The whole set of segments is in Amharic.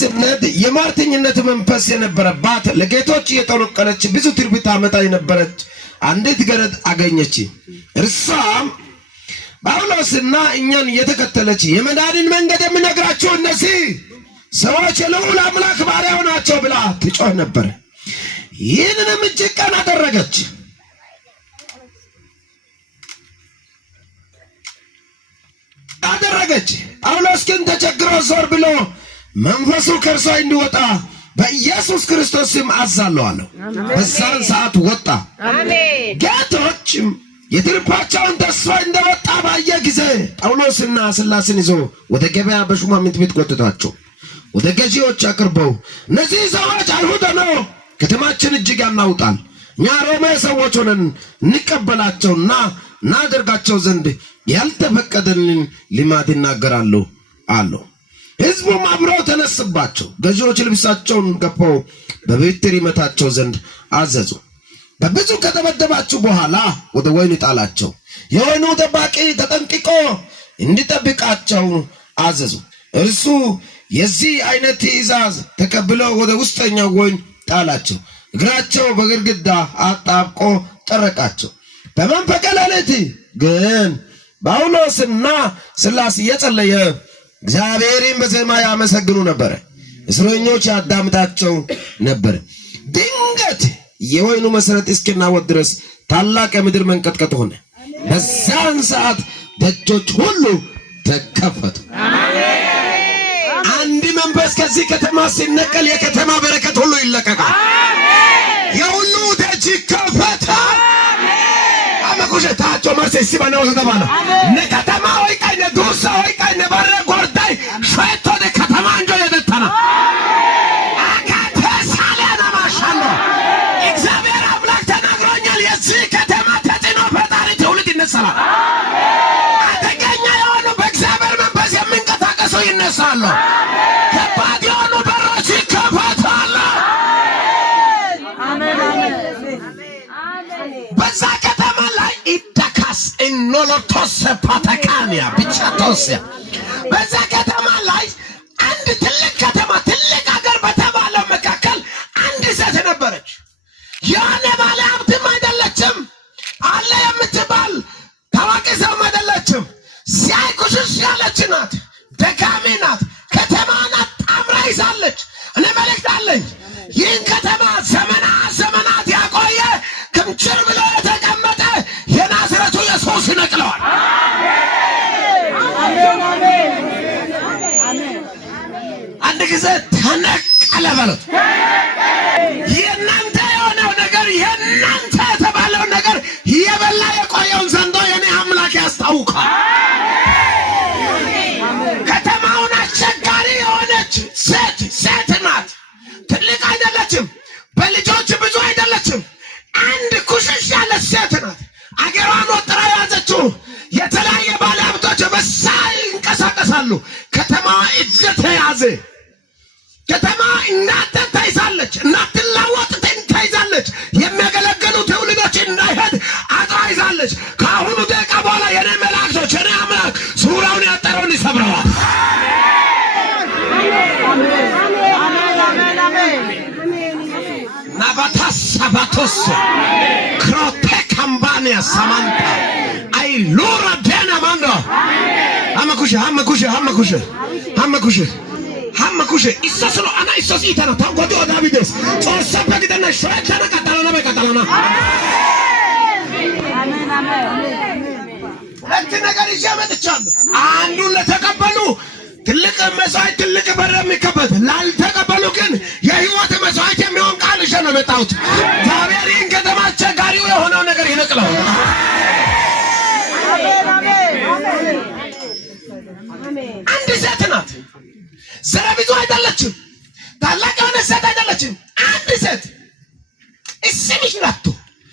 ስንሄድ የሟርተኝነት መንፈስ የነበረባት ለጌቶች እየጠነቆለች ብዙ ትርቢት አመጣ የነበረች አንዲት ገረድ አገኘች። እርሷም ጳውሎስና እኛን እየተከተለች የመዳንን መንገድ የምነግራቸው እነዚህ ሰዎች የልዑል አምላክ ባሪያው ናቸው ብላ ትጮህ ነበር። ይህንንም እጅግ ቀን አደረገች። ጳውሎስ ግን ተቸግሮ ዞር ብሎ መንፈሱ ከእርሷ እንዲወጣ በኢየሱስ ክርስቶስ ስም አዛለሁ አለው። በዛን ሰዓት ወጣ። ጌቶችም የትርፋቸውን ተስፋ እንደወጣ ባየ ጊዜ ጳውሎስና ሲላስን ይዞ ወደ ገበያ በሹማምንት ቤት ጎተቷቸው። ወደ ገዢዎች አቅርበው እነዚህ ሰዎች አይሁድ ሆነው ከተማችን እጅግ ያናውጣል፣ እኛ ሮሜ ሰዎች ሆነን እንቀበላቸውና እናደርጋቸው ዘንድ ያልተፈቀደልን ልማድ ይናገራሉ አለው። ሕዝቡም አብረው ተነሱባቸው። ገዢዎች ልብሳቸውን ገፈው በበትር ይመታቸው ዘንድ አዘዙ። በብዙ ከተበደባቸው በኋላ ወደ ወህኒ ጣላቸው። የወህኒው ጠባቂ ተጠንቅቆ እንዲጠብቃቸው አዘዙ። እርሱ የዚህ አይነት ትእዛዝ ተቀብለው ወደ ውስጠኛው ወህኒ ጣላቸው። እግራቸው በግድግዳ አጣብቆ ጠረቃቸው። በመንፈቀ ሌሊት ግን ጳውሎስና ሲላስ እየጸለየ እግዚአብሔርን በዜማ ያመሰግኑ ነበር። እስረኞች ያዳምጣቸው ነበር። ድንገት የወህኒው መሰረት እስኪናወጥ ድረስ ታላቅ የምድር መንቀጥቀጥ ሆነ። በዛን ሰዓት ደጆች ሁሉ ተከፈቱ። አንድ መንፈስ ከዚህ ከተማ ሲነቀል የከተማ በረከት ሁሉ ይለቀቃል። የሁሉ ደጅ ይከፈታል። አመኩሸታቸው ማርሴ ሲባናው ተባለ ነከተማ ወይ ቀነ ዱሳ ወይ ቀነ ባረ ጎርዳይ ሸቶ ከተማ እንጆ የደተና አካተሳለና ማሻሎ እግዚአብሔር አምላክ ተናግሮኛል። የዚህ ከተማ ተጽዕኖ ፈጣሪ ትውልድ ይነሳል። አደገኛ የሆኑ በእግዚአብሔር መንፈስ የሚንቀሳቀሱ ይነሳሉ። ከባድ የሆኑ በሮች ይከፈታሉ። በዛ ከተማ ላይ ኢዳካስ ኢኖሎቶስ ፓታካኒያ ብቻቶስያ በዛ ከተማ ላይ አንድ ትልቅ ከተማ ትልቅ ሀገር በተባለው መካከል አንድ ሴት ነበረች። ያኔ ባለ ሀብትም አይደለችም፣ አለ የምትባል ታዋቂ ሰውም አይደለችም። ሲያይ ኩሽሽ ያለች ናት፣ ደካሚ ናት። ከተማን አጣምራ ይዛለች። እኔ መልእክት አለኝ። ይህን ከተማ ዘመናት ያቆየ ክምችር ብሎ የተቀመጠ የናዝሬቱ ኢየሱስ ይነቅለዋል። አንድ ጊዜ ተነቀለ በሉት። የእናንተ የሆነው ነገር የእናንተ የተባለው ነገር የበላ የቆየውን ዘንዶ የኔ አምላክ ያስታውቃል። ከተማውን አስቸጋሪ የሆነች ሴት ናት። ትልቅ አይደለችም፣ በልጆች ብዙ አይደለችም። አንድ ኩሽሽ ያለች ሴት ናት። አገሯን ወጥራ ያዘችው። የተለያየ ባለ ሀብቶች በሳ ይንቀሳቀሳሉ። ከተማዋ እጅ ተያዘ። ከተማ እናንተ ተይዛለች፣ እናትላወጥ ተይዛለች። የሚያገለግሉ ትውልዶች እንዳይሄድ አጥራ ይዛለች። ከአሁኑ ደቂቃ በኋላ የኔ መላእክቶች የኔ አምላክ ዙሪያውን ያጠረውን ይሰብረዋል። ናባታስ ሳባቶስ ክሮቴ ካምባኒያ ሳማንታ አይሉራ ደና ማንዶ ሀመኩሽ ኢሰስሎ አና ኢሰስ ኢተና ታንጎዶ ዳቪድስ ጾሰበ ግደና ሸተና ቀጠለና በቀጠለና ሁለት ነገር ይዤ መጥቻለሁ። አንዱን ለተቀበሉ ትልቅ መስዋዕት ትልቅ በር የሚከፈት፣ ላልተቀበሉ ግን የህይወት መስዋዕት የሚሆን ቃል ይዤ ነው የመጣሁት። እግዚአብሔር ይህን ከተማ አስቸጋሪው የሆነው ነገር ይነቅለው። አንድ ሴት ናት። ዘረ ብዙ አይደለችም፣ ታላቅ የሆነ ሴት አይደለችም። አንድ ሴት እስምሽ ናቱ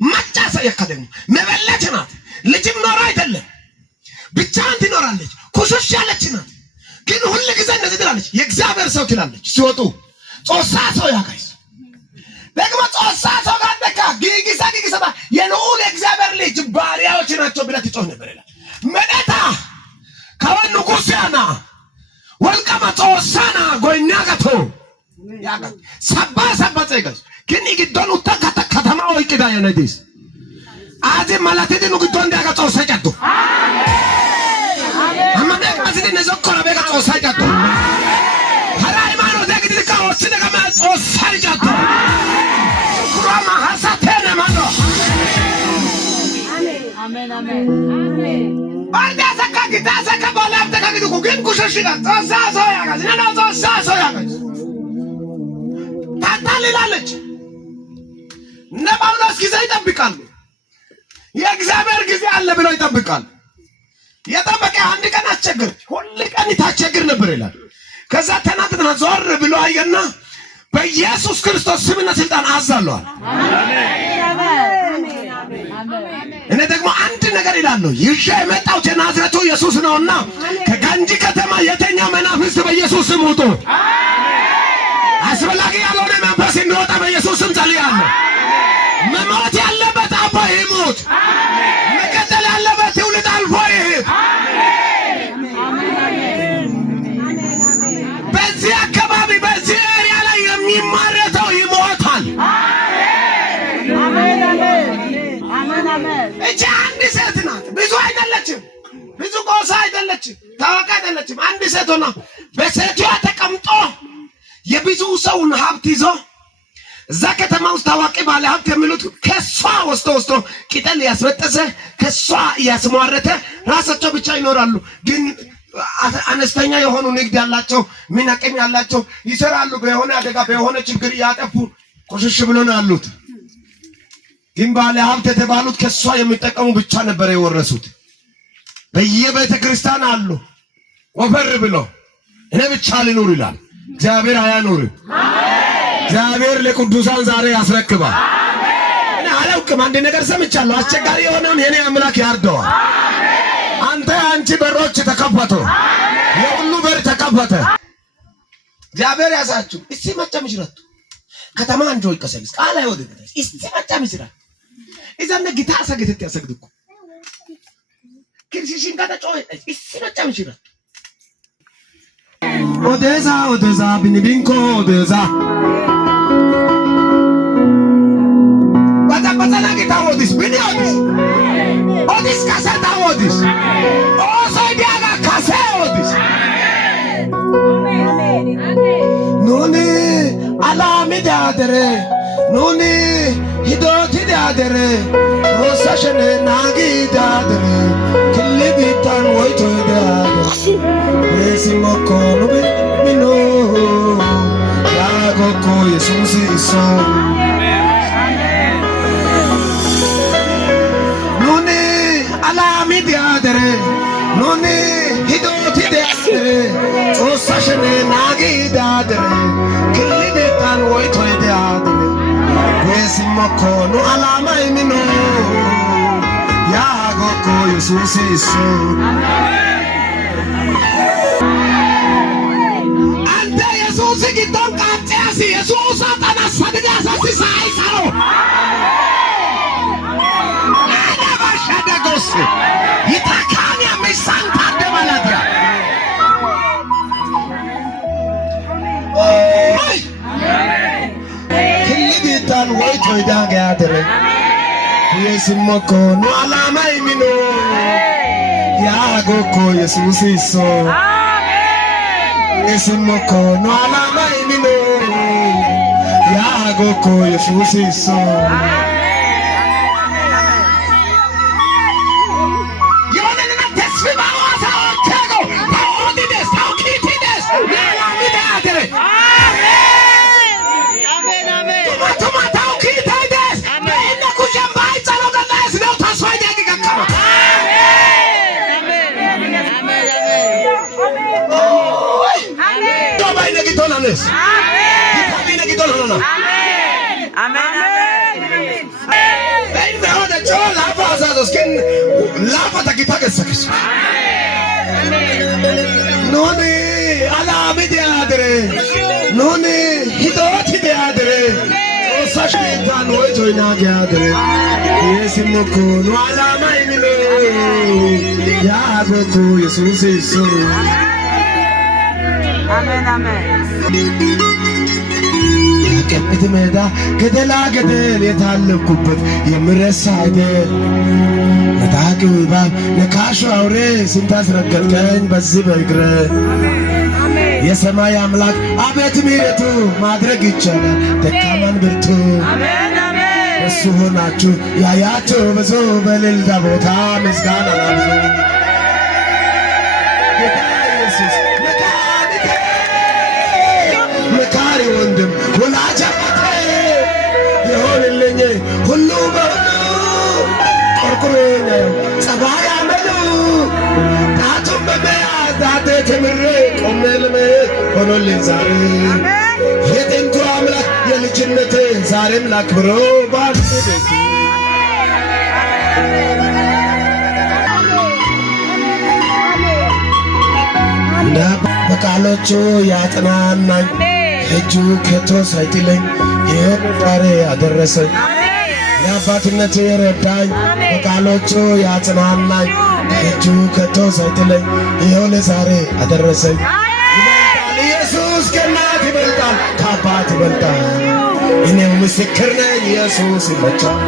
ማጫሰ የከደሙ መበለች ናት። ልጅም ኖራ አይደለም፣ ብቻዋን ትኖራለች። ኩሽሽ ያለች ናት። ግን ሁሉ ጊዜ እንደዚህ ትላለች፣ የእግዚአብሔር ሰው ትላለች። ሲወጡ ጾሳ ሰው ያጋይስ ደግሞ ጾሳ ሰው ጋደካ ጊጊሳ የልዑል የእግዚአብሔር ልጅ ባሪያዎች ናቸው ብለህ ትጮህ ነበር ይላል። መደታ ከወኑ ኩሲያና ወልቀማ ጾሳና ጎይናጋቶ ያጋ ሰባ ጸጋስ ግን ይግዶን ተከተ ከተማ ወይቅዳ የነዲስ አዚ ማላቴ ነው ግዶን እንዳጋ ጾሳ ጫቱ አሜን አማደ ማዚ ነዘኮራ በጋ ጾሳ ጫቱ ሀራይ ማኖ ደግዲ ካወስ ደጋ ጾሳ ጫቱ ኩራማ ሐሳተነ ማኖ አሜን አሜን አሜን ባንዳ ሰካ ጊታ ሰካ ባላም ተካግዱ ግን ኩሽሽጋ ጾሳ ሶያጋ ዝና ጾሳ ሶያጋ ታታልላለች እነ ጳውሎስ ጊዜ ይጠብቃሉ። የእግዚአብሔር ጊዜ አለ ብለው ይጠብቃሉ። የጠበቀ አንድ ቀን አስቸገረች፣ ሁሉ ቀን ታስቸግር ነበር ይላል። ከዛ ተናጥና ዞር ብሎ አየና በኢየሱስ ክርስቶስ ስምና ስልጣን አዛለዋል። እኔ ደግሞ አንድ ነገር ይላለሁ፣ ይዤ የመጣሁት የናዝሬቱ ኢየሱስ ነውና ከጋንጂ ከተማ የተኛው መናፍስት በኢየሱስ ስም ውጡ። አስፈላጊ ያልሆነ መንፈስ እንዲወጣ በኢየሱስ ስም ጸልያለሁ። መሞት ያለበት አባ ይሙት፣ መቀጠል ያለበት ትውልድ አልፎ ይሄድ። በዚህ አካባቢ በዚህ ኤሪያ ላይ የሚማረተው ይሞታል። እቺ አንድ ሴት ናት፣ ብዙ አይደለችም፣ ብዙ ጎሳ አይደለችም፣ ታዋቂ አይደለችም። አንድ ሴት ሆና በሴቷ ተቀምጦ የብዙ ሰውን ሀብት ይዞ እዛ ከተማ ውስጥ ታዋቂ ባለ ሀብት የሚሉት ከሷ ወስቶ ቅጠል ያስበጠሰ ከሷ ያስሟረተ ራሳቸው ብቻ ይኖራሉ። ግን አነስተኛ የሆኑ ንግድ ያላቸው ምን አቅም ያላቸው ይሰራሉ። በሆነ አደጋ በሆነ ችግር ያጠፉ ቆሽሽ ብሎ ነው ያሉት። ግን ባለ ሀብት የተባሉት ከሷ የሚጠቀሙ ብቻ ነበር የወረሱት። በየቤተ ክርስቲያን አሉ ወፈር ብሎ እኔ ብቻ ልኑር ይላል። እግዚአብሔር አያኑርም። እግዚአብሔር ለቅዱሳን ዛሬ ያስረክባል። እኔ አላውቅም፣ አንድ ነገር ሰምቻለሁ። አስቸጋሪ የሆነውን የኔ አምላክ ያርደዋል። አንተ አንቺ በሮች ተከፈቱ፣ የሁሉ በር ተከፈተ። እግዚአብሔር ያሳችሁ። እስቲ መጨም ይችላል ከተማ አንጆ ይቀሰልስ ቃል አይወደድ እስቲ መጨም ይችላል እዛነ ጊታ ሰግደት ያሰግድኩ ክርስቲያን ጋር ተጮህ እስቲ መጨም ይችላል ኦደዛ ቢንቢንኮ ኦደዛ ባታባታና ጌታ ኦዲስ ቢኒኦዲስ ኦዲስ ካሰታ ኦዲስ ኦሶዲያጋ ካሰ ኦዲስ ኑኒ አላሚዳደረ ኑኒ ሂዶቲዳደረ ኦሳሸነ ናጊዳደረ ክልቢታን ወይቶዳደረ Simoko nube mino ya goko Yesus iso nuni alami diadere nuni hidoti diadere osashene nagi diadere kilibetan woito diadere simoko no alama mino ya goko Yesus iso Giton katsasi Yesus atana sadga sasi sai saro ana bashada gosse itakania misanta de maladia oi kiligitan waito idaga adere yesimoko no alama imino ya goko Yesus iso Simoko no alama imino ya goko Yesus iso yone na tesfima wasa otego taudi des taukiti des na lamida adere amen amen tuma taukiti des amen na kujamba itsalo ganas no taswaje gakama Amen. Amen. አሜን አሜን። የቀብት ሜዳ ገደላ ገደል የታለኩበት የምረሳ አይደል መታቂው እባብ ነካሹ አውሬ ስንት አስረገጥከኝ በዚህ በእግረ የሰማይ አምላክ አቤት ምሕረቱ ማድረግ ይቻላል ደካማን ብርቱ እሱ ሆናችሁ ያያችሁ ብዙ በልልታ ቦታ ምስጋና ላብዙ ጌታ ኢየሱስ መካሪ ወንድም ወላጅ አባቴ የሆንልኝ ሁሉ በሁሉ ቆርቁሮኝ ጸባይ አመሉ ጣቱን በመያዝ ጣቴ ተምሬ ቆሜ ልመሄድ ሆኖልኝ ዛሬ የጥንቱ አምላክ የልጅነቴ ዛሬም ላክብሮ ባንዴ እንደ በቃሎቹ ያጽናናኝ እጁ ከቶ ሳይጥለኝ ይህን ዛሬ አደረሰኝ የአባትነት የረዳኝ በቃሎቹ ያጽናናኝ እጁ ከቶ ሳይጥለኝ ይኸው ዛሬ አደረሰኝ። ይበልጣል ኢየሱስ ከእናት ይበልጣል ከአባት ይበልጣል እኔው ምስክር ነኝ ኢየሱስ ይመቻል።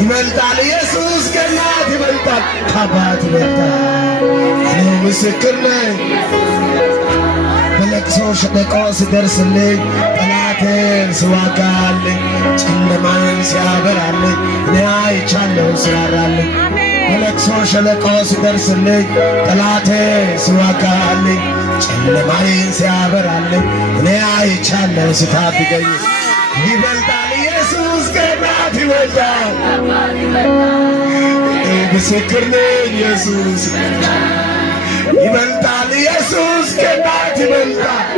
ይበልጣል ኢየሱስ ከእናት ይበልጣል ከአባት ይበልጣል እኔው ምስክር ነኝ። በለቅሶ ሸለቆ ሲደርስልኝ ጠላቴን ሲዋጋልኝ ጨለማን ሲያበራልኝ እኔ አይቻለሁ ሲራራልኝ በለቅሶ ሸለቆ ሲደርስልኝ ጠላቴን ሲዋጋልኝ ጨለማን ሲያበራልኝ እኔ አይቻለሁ ሲታደገኝ ይበልጣል ኢየሱስ ከእናት ይበልጣል ምስክር ነኝ ኢየሱስ ይበልጣል ኢየሱስ ከእናት ይበልጣል